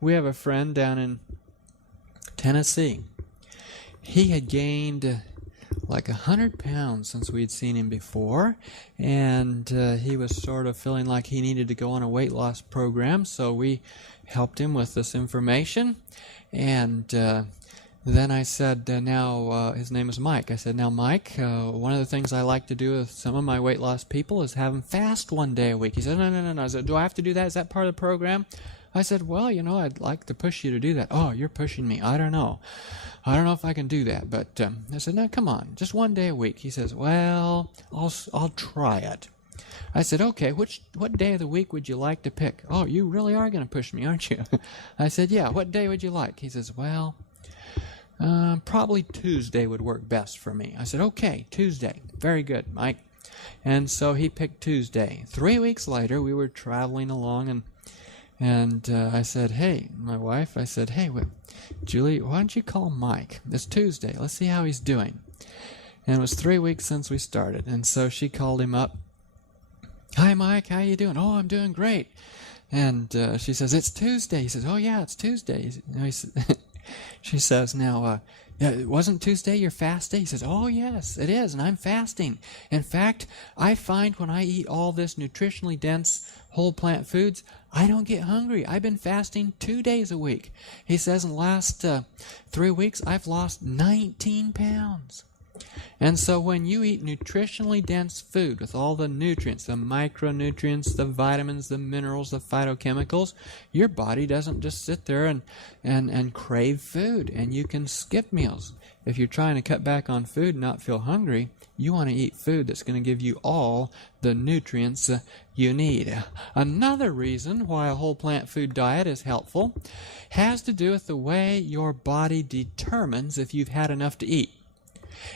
We have a friend down in Tennessee. He had gained like 100 pounds since we'd seen him before, and he was sort of feeling like he needed to go on a weight loss program, so we helped him with this information. And then I said, his name is Mike. I said, now Mike, one of the things I like to do with some of my weight loss people is have them fast one day a week. He said, no. I said, do I have to do that? Is that part of the program? I said, well, I'd like to push you to do that. Oh, you're pushing me. I don't know if I can do that. But I said, no, come on, just one day a week. He says, well, I'll try it. I said, okay, what day of the week would you like to pick? Oh, you really are going to push me, aren't you? I said, yeah, what day would you like? He says, well, probably Tuesday would work best for me. I said, okay, Tuesday. Very good, Mike. And so he picked Tuesday. 3 weeks later, we were traveling along, and I said, hey, my wife, I said, hey, Julie, why don't you call Mike? It's Tuesday. Let's see how he's doing. And it was 3 weeks since we started. And so she called him up. Hi, Mike, how you doing? Oh, I'm doing great. And she says, it's Tuesday. He says, oh, yeah, it's Tuesday. She says, now, wasn't Tuesday your fast day? He says, oh, yes, it is, and I'm fasting. In fact, I find when I eat all this nutritionally dense whole plant foods, I don't get hungry. I've been fasting 2 days a week. He says in the last 3 weeks, I've lost 19 pounds. And so when you eat nutritionally dense food with all the nutrients, the micronutrients, the vitamins, the minerals, the phytochemicals, your body doesn't just sit there and crave food, and you can skip meals. If you're trying to cut back on food and not feel hungry, you want to eat food that's going to give you all the nutrients you need. Another reason why a whole plant food diet is helpful has to do with the way your body determines if you've had enough to eat.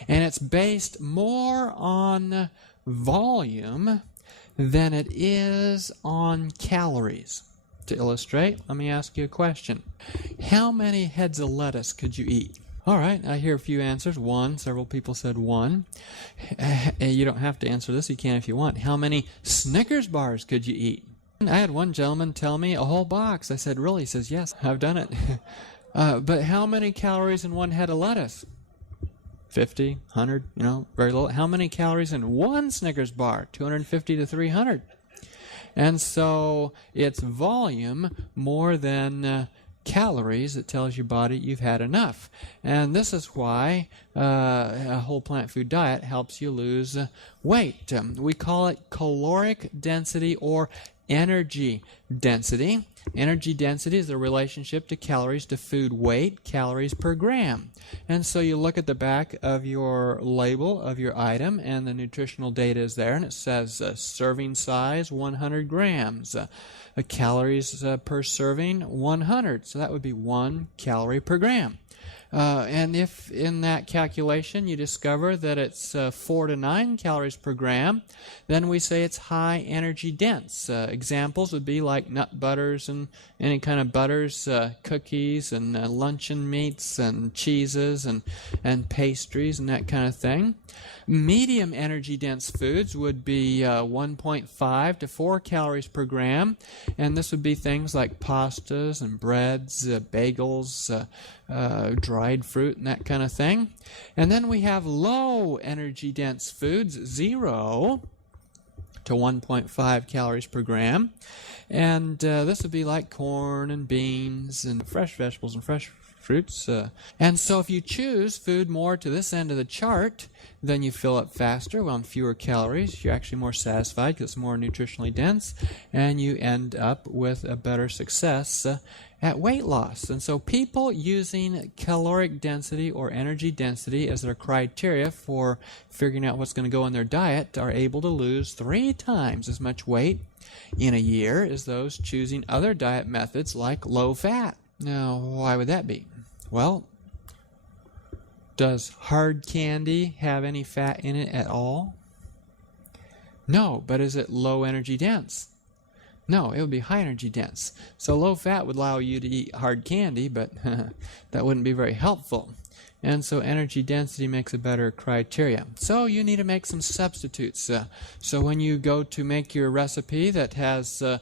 And it's based more on volume than it is on calories. To illustrate, let me ask you a question. How many heads of lettuce could you eat? All right, I hear a few answers. 1, several people said 1. You don't have to answer this, you can if you want. How many Snickers bars could you eat? I had one gentleman tell me a whole box. I said, really? He says, yes, I've done it. But how many calories in one head of lettuce? 50, 100, very little. How many calories in one Snickers bar? 250 to 300. And so it's volume more than calories that tells your body you've had enough. And this is why a whole plant food diet helps you lose weight. We call it caloric density or energy density. Energy density is the relationship to calories to food weight, calories per gram. And so you look at the back of your label of your item, and the nutritional data is there, and it says serving size 100 grams, calories per serving 100. So that would be 1 calorie per gram. And if in that calculation you discover that it's 4 to 9 calories per gram, then we say it's high energy dense. Examples would be like nut butters and any kind of butters, cookies and luncheon meats and cheeses and pastries and that kind of thing. Medium energy dense foods would be 1.5 to 4 calories per gram, and this would be things like pastas and breads, bagels, dried fruit and that kind of thing. And then we have low energy dense foods, 0 to 1.5 calories per gram, and this would be like corn and beans and fresh vegetables and fresh fruits. And so if you choose food more to this end of the chart, then you fill up faster on fewer calories. You're actually more satisfied because it's more nutritionally dense, and you end up with a better success at weight loss. And so people using caloric density or energy density as their criteria for figuring out what's going to go in their diet are able to lose 3 times as much weight in a year as those choosing other diet methods like low fat. Now, why would that be? Well, does hard candy have any fat in it at all? No, but is it low energy dense? No, it would be high energy dense. So low fat would allow you to eat hard candy, but that wouldn't be very helpful. And so energy density makes a better criteria. So you need to make some substitutes. So when you go to make your recipe that has a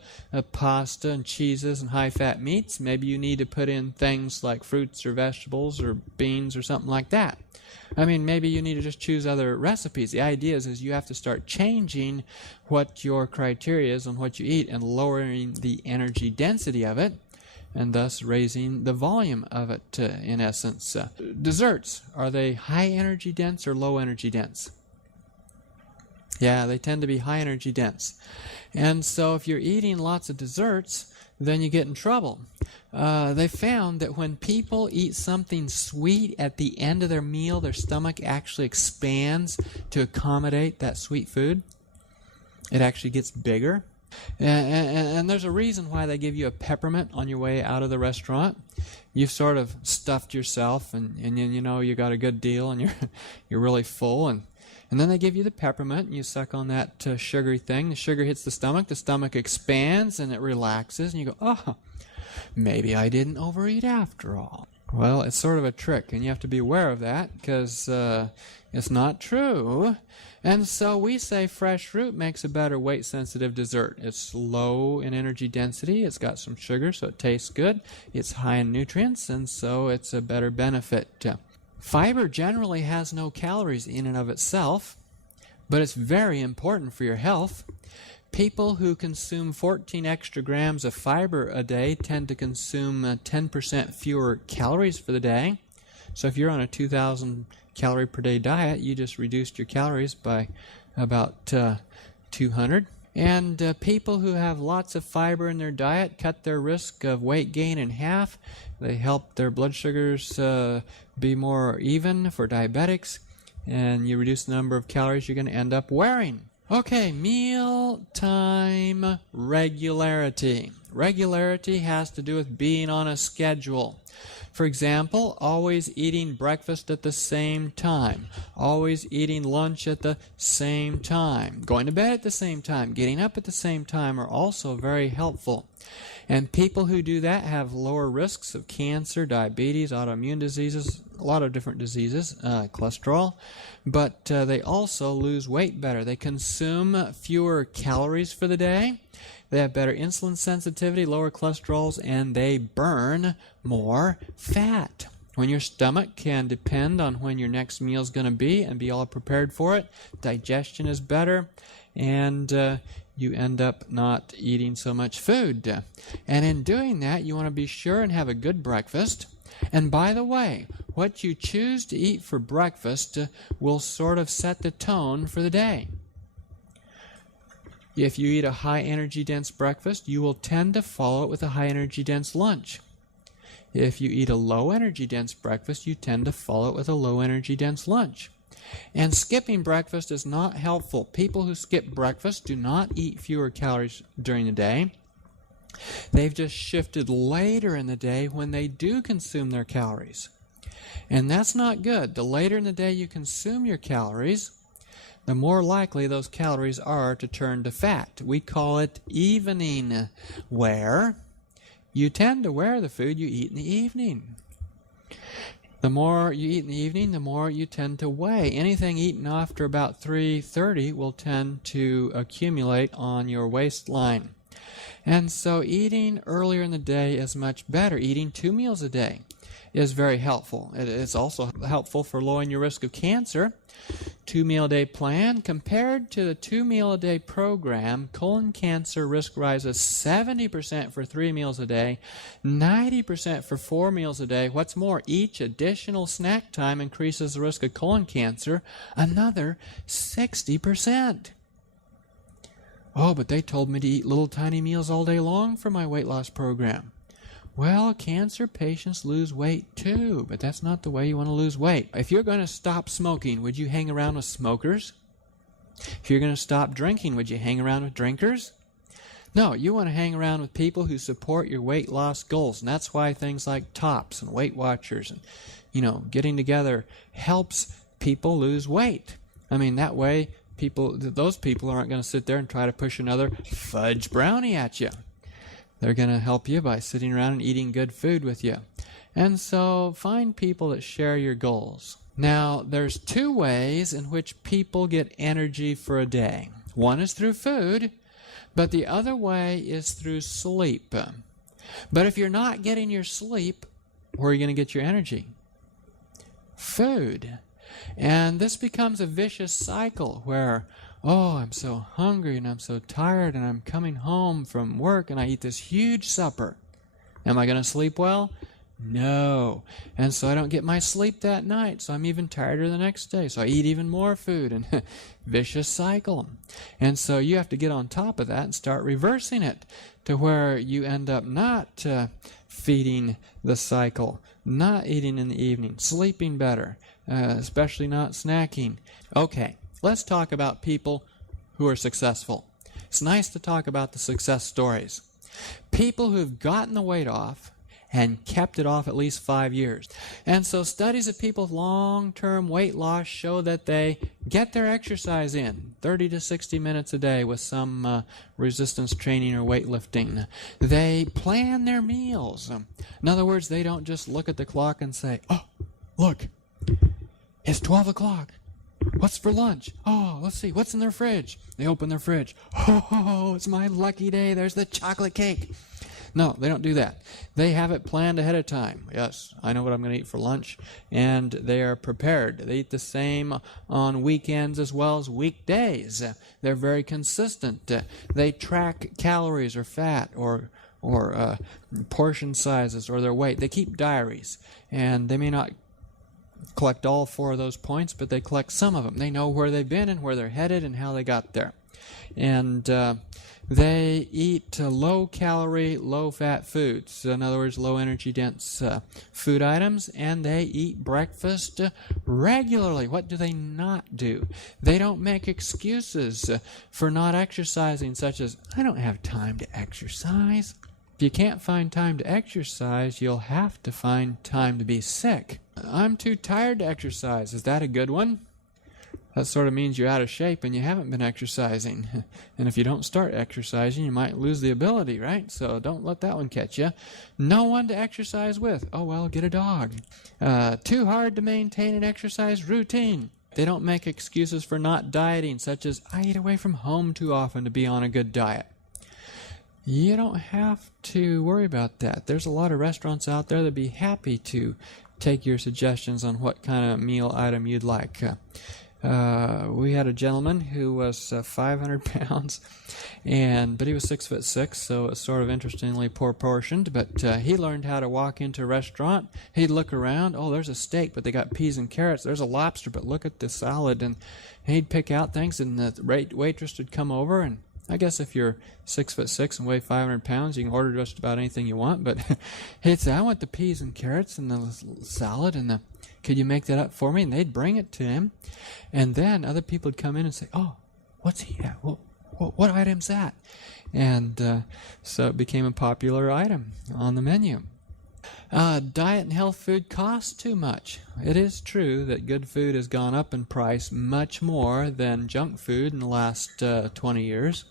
pasta and cheeses and high-fat meats, maybe you need to put in things like fruits or vegetables or beans or something like that. I mean, maybe you need to just choose other recipes. The idea is you have to start changing what your criteria is on what you eat and lowering the energy density of it, and thus raising the volume of it, in essence. Desserts, are they high energy dense or low energy dense? Yeah, they tend to be high energy dense. And so if you're eating lots of desserts, then you get in trouble. They found that when people eat something sweet at the end of their meal, their stomach actually expands to accommodate that sweet food. It actually gets bigger. And there's a reason why they give you a peppermint on your way out of the restaurant. You've sort of stuffed yourself, and you know you got a good deal, and you're really full, and then they give you the peppermint, and you suck on that sugary thing. The sugar hits the stomach expands, and it relaxes, and you go, oh, maybe I didn't overeat after all. Well, it's sort of a trick, and you have to be aware of that, because it's not true. And so we say fresh fruit makes a better weight-sensitive dessert. It's low in energy density. It's got some sugar, so it tastes good. It's high in nutrients, and so it's a better benefit. Fiber generally has no calories in and of itself, but it's very important for your health. People who consume 14 extra grams of fiber a day tend to consume 10% fewer calories for the day. So if you're on a 2,000 calorie per day diet, you just reduced your calories by about 200. And people who have lots of fiber in their diet cut their risk of weight gain in half. They help their blood sugars be more even for diabetics, and you reduce the number of calories you're going to end up wearing. Okay, mealtime regularity. Regularity has to do with being on a schedule. For example, always eating breakfast at the same time, always eating lunch at the same time, going to bed at the same time, getting up at the same time are also very helpful. And people who do that have lower risks of cancer, diabetes, autoimmune diseases, a lot of different diseases, cholesterol, but they also lose weight better. They consume fewer calories for the day. They have better insulin sensitivity, lower cholesterols, and they burn more fat. When your stomach can depend on when your next meal is going to be and be all prepared for it, digestion is better, and you end up not eating so much food. And in doing that, you want to be sure and have a good breakfast. And by the way, what you choose to eat for breakfast will sort of set the tone for the day. If you eat a high-energy dense breakfast, you will tend to follow it with a high-energy dense lunch. If you eat a low-energy dense breakfast, you tend to follow it with a low-energy dense lunch. And skipping breakfast is not helpful. People who skip breakfast do not eat fewer calories during the day. They've just shifted later in the day when they do consume their calories. And that's not good. The later in the day you consume your calories, the more likely those calories are to turn to fat. We call it evening wear. You tend to wear the food you eat in the evening. The more you eat in the evening, the more you tend to weigh. Anything eaten after about 3:30 will tend to accumulate on your waistline. And so eating earlier in the day is much better, eating 2 meals a day. is very helpful. It's also helpful for lowering your risk of cancer. 2-meal-a-day plan. Compared to the 2-meal-a-day program, colon cancer risk rises 70% for 3 meals a day, 90% for 4 meals a day. What's more, each additional snack time increases the risk of colon cancer another 60%. Oh, but they told me to eat little tiny meals all day long for my weight loss program. Well, cancer patients lose weight too, but that's not the way you want to lose weight. If you're going to stop smoking, would you hang around with smokers? If you're going to stop drinking, would you hang around with drinkers? No, you want to hang around with people who support your weight loss goals, and that's why things like TOPS and Weight Watchers and, getting together helps people lose weight. I mean, that way those people aren't going to sit there and try to push another fudge brownie at you. They're going to help you by sitting around and eating good food with you. And so find people that share your goals. Now, there's 2 ways in which people get energy for a day. One is through food, but the other way is through sleep. But if you're not getting your sleep, where are you going to get your energy? Food. And this becomes a vicious cycle where, I'm so hungry and I'm so tired and I'm coming home from work and I eat this huge supper. Am I going to sleep well? No. And so I don't get my sleep that night, so I'm even tireder the next day. So I eat even more food, and vicious cycle. And so you have to get on top of that and start reversing it to where you end up not feeding the cycle, not eating in the evening, sleeping better, especially not snacking. Okay. Let's talk about people who are successful. It's nice to talk about the success stories. People who've gotten the weight off and kept it off at least 5 years. And so studies of people with long-term weight loss show that they get their exercise in 30 to 60 minutes a day with some resistance training or weightlifting. They plan their meals. In other words, they don't just look at the clock and say, "Oh, look, it's 12 o'clock. What's for lunch? Oh, let's see. What's in their fridge?" They open their fridge. "Oh, it's my lucky day. There's the chocolate cake." No, they don't do that. They have it planned ahead of time. Yes, I know what I'm going to eat for lunch, and they are prepared. They eat the same on weekends as well as weekdays. They're very consistent. They track calories or fat or portion sizes or their weight. They keep diaries, and they may not collect all 4 of those points, but they collect some of them. They know where they've been and where they're headed and how they got there. And they eat low-calorie, low-fat foods. In other words, low-energy dense food items, and they eat breakfast regularly. What do they not do? They don't make excuses for not exercising, such as, "I don't have time to exercise." If you can't find time to exercise, you'll have to find time to be sick. "I'm too tired to exercise." Is that a good one? That sort of means you're out of shape and you haven't been exercising. And if you don't start exercising, you might lose the ability, right? So don't let that one catch you. No one to exercise with. Oh, well, get a dog. Too hard to maintain an exercise routine. They don't make excuses for not dieting, such as, "I eat away from home too often to be on a good diet." You don't have to worry about that. There's a lot of restaurants out there that'd be happy to take your suggestions on what kind of meal item you'd like. We had a gentleman who was 500 pounds, but he was 6'6", so it's sort of interestingly proportioned. But he learned how to walk into a restaurant. He'd look around. "Oh, there's a steak, but they got peas and carrots. There's a lobster, but look at the salad." And he'd pick out things, and the waitress would come over, and I guess if you're 6'6" and weigh 500 pounds, you can order just about anything you want. But he'd say, "I want the peas and carrots and the salad and could you make that up for me?" And they'd bring it to him. And then other people would come in and say, "Oh, what's he at? What item's that?" And so it became a popular item on the menu. Diet and health food costs too much. It is true that good food has gone up in price much more than junk food in the last 20 years.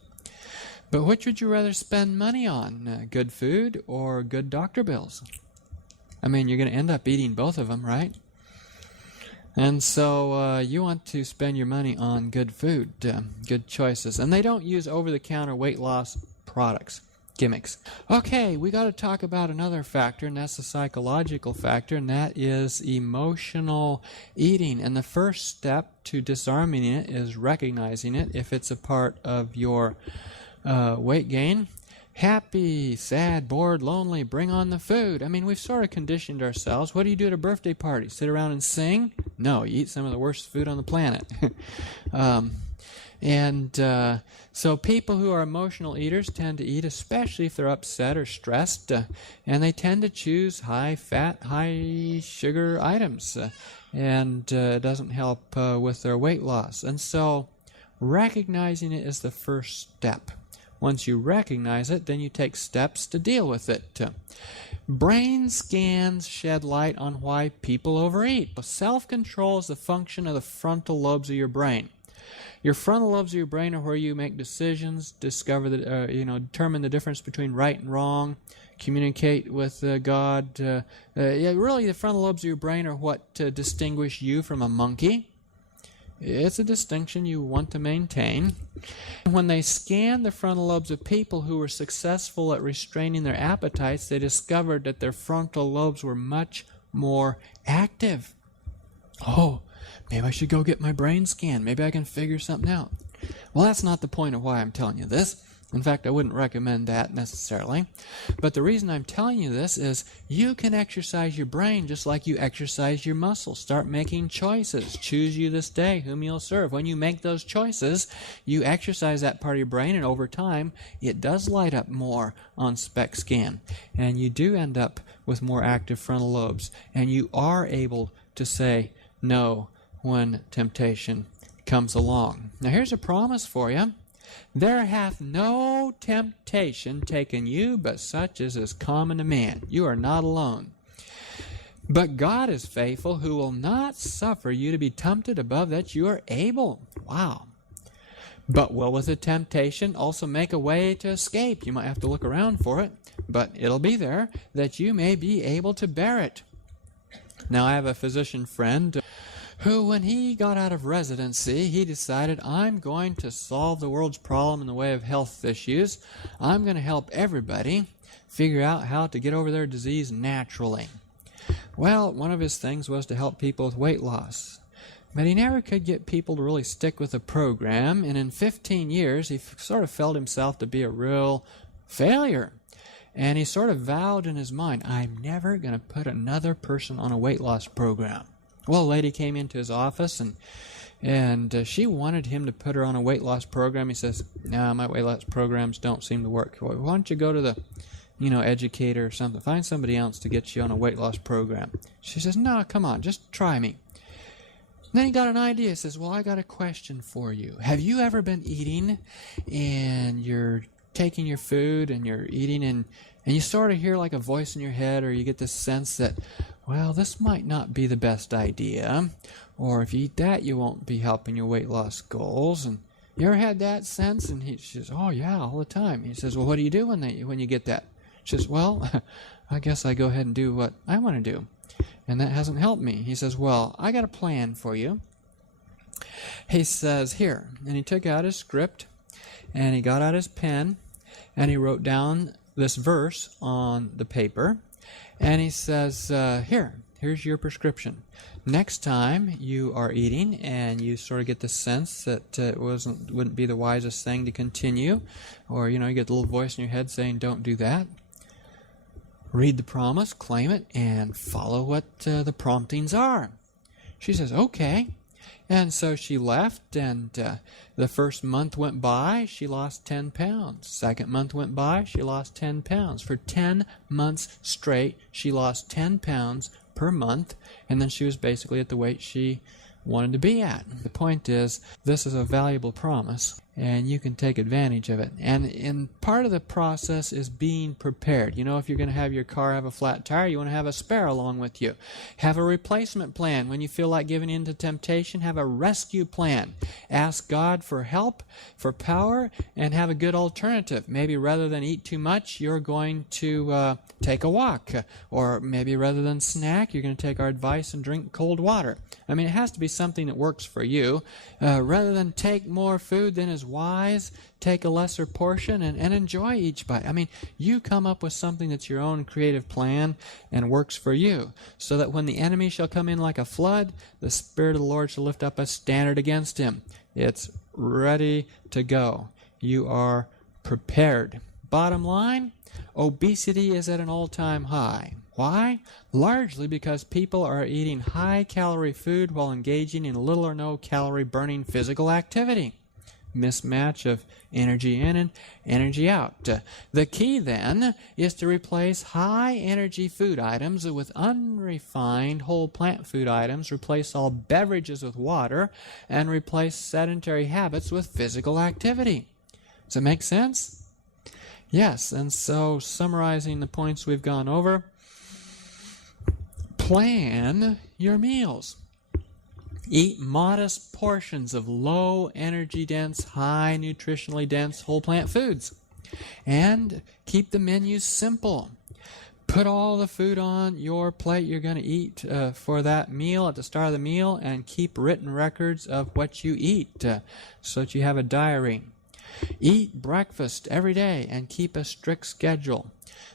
But which would you rather spend money on, good food or good doctor bills? I mean, you're going to end up eating both of them, right? And so you want to spend your money on good food, good choices. And they don't use over-the-counter weight loss products. gimmicks. Okay, we got to talk about another factor, and that's the psychological factor, and that is emotional eating. And the first step to disarming it is recognizing it if it's a part of your weight gain. Happy, sad, bored, lonely, bring on the food. I mean, we've sort of conditioned ourselves. What do you do at a birthday party? Sit around and sing? No, you eat some of the worst food on the planet. So people who are emotional eaters tend to eat, especially if they're upset or stressed, and they tend to choose high-fat, high-sugar items, and it doesn't help with their weight loss. And so recognizing it is the first step. Once you recognize it, then you take steps to deal with it. Brain scans shed light on why people overeat. Self-control is the function of the frontal lobes of your brain. Your frontal lobes of your brain are where you make decisions, discover determine the difference between right and wrong, communicate with God. Really, the frontal lobes of your brain are what distinguish you from a monkey. It's a distinction you want to maintain. When they scanned the frontal lobes of people who were successful at restraining their appetites, they discovered that their frontal lobes were much more active. Oh, maybe I should go get my brain scanned. Maybe I can figure something out. Well, that's not the point of why I'm telling you this. In fact, I wouldn't recommend that necessarily. But the reason I'm telling you this is you can exercise your brain just like you exercise your muscles. Start making choices. Choose you this day whom you'll serve. When you make those choices, you exercise that part of your brain, and over time, it does light up more on SPECT scan. And you do end up with more active frontal lobes. And you are able to say no when temptation comes along. Now, here's a promise for you. There hath no temptation taken you, but such as is common to man. You are not alone. But God is faithful, who will not suffer you to be tempted above that you are able. Wow. But will with the temptation also make a way to escape. You might have to look around for it, but it'll be there, that you may be able to bear it. Now, I have a physician friend who, when he got out of residency, he decided, I'm going to solve the world's problem in the way of health issues. I'm going to help everybody figure out how to get over their disease naturally. Well, one of his things was to help people with weight loss. But he never could get people to really stick with the program, and in 15 years, he sort of felt himself to be a real failure. And he sort of vowed in his mind, I'm never going to put another person on a weight loss program. Well, a lady came into his office, and she wanted him to put her on a weight loss program. He says, no, my weight loss programs don't seem to work. Well, why don't you go to the, educator or something? Find somebody else to get you on a weight loss program. She says, no, come on, just try me. Then he got an idea. He says, well, I got a question for you. Have you ever been eating, and you're taking your food, and you're eating, and you sort of hear like a voice in your head, or you get this sense that, well, this might not be the best idea, or if you eat that, you won't be helping your weight loss goals. And you ever had that sense? And she says, oh, yeah, all the time. He says, well, what do you do when you get that? She says, well, I guess I go ahead and do what I want to do. And that hasn't helped me. He says, well, I got a plan for you. He says, here. And he took out his script, and he got out his pen, and he wrote down this verse on the paper. And he says, here's your prescription. Next time you are eating and you sort of get the sense that it wouldn't be the wisest thing to continue, or, you get the little voice in your head saying, don't do that, read the promise, claim it, and follow what the promptings are. She says, okay. And so she left, and the first month went by, she lost 10 pounds. Second month went by, she lost 10 pounds. For 10 months straight, she lost 10 pounds per month, and then she was basically at the weight she wanted to be at. The point is, this is a valuable promise, and you can take advantage of it. And part of the process is being prepared. If you're going to have your car have a flat tire, you want to have a spare along with you. Have a replacement plan. When you feel like giving in to temptation, have a rescue plan. Ask God for help, for power, and have a good alternative. Maybe rather than eat too much, you're going to take a walk. Or maybe rather than snack, you're going to take our advice and drink cold water. I mean, it has to be something that works for you. Rather than take more food than is wise, take a lesser portion and enjoy each bite. I mean, you come up with something that's your own creative plan and works for you, so that when the enemy shall come in like a flood, the Spirit of the Lord shall lift up a standard against him. It's ready to go. You are prepared. Bottom line, obesity is at an all-time high. Why? Largely because people are eating high-calorie food while engaging in little or no calorie-burning physical activity. Mismatch of energy in and energy out. The key, then, is to replace high-energy food items with unrefined whole plant food items, replace all beverages with water, and replace sedentary habits with physical activity. Does that make sense? Yes, and so summarizing the points we've gone over, plan your meals. Eat modest portions of low energy dense, high nutritionally dense whole plant foods. And keep the menus simple. Put all the food on your plate you're going to eat for that meal at the start of the meal, and keep written records of what you eat so that you have a diary. Eat breakfast every day and keep a strict schedule.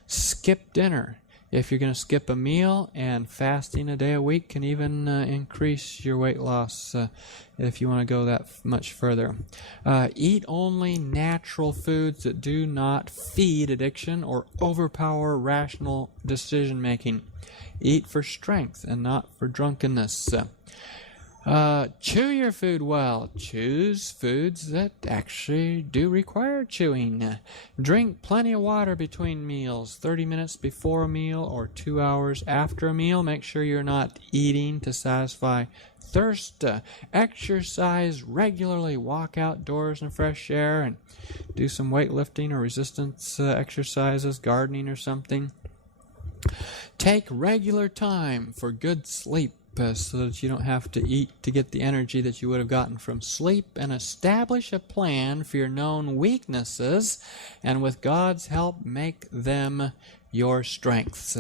Skip dinner if you're going to skip a meal, and fasting a day a week can even increase your weight loss if you want to go that much further. Eat only natural foods that do not feed addiction or overpower rational decision making. Eat for strength and not for drunkenness. Chew your food well. Choose foods that actually do require chewing. Drink plenty of water between meals, 30 minutes before a meal or 2 hours after a meal. Make sure you're not eating to satisfy thirst. Exercise regularly. Walk outdoors in fresh air and do some weightlifting or resistance exercises, gardening or something. Take regular time for good sleep, so that you don't have to eat to get the energy that you would have gotten from sleep, and establish a plan for your known weaknesses, and with God's help, make them your strengths.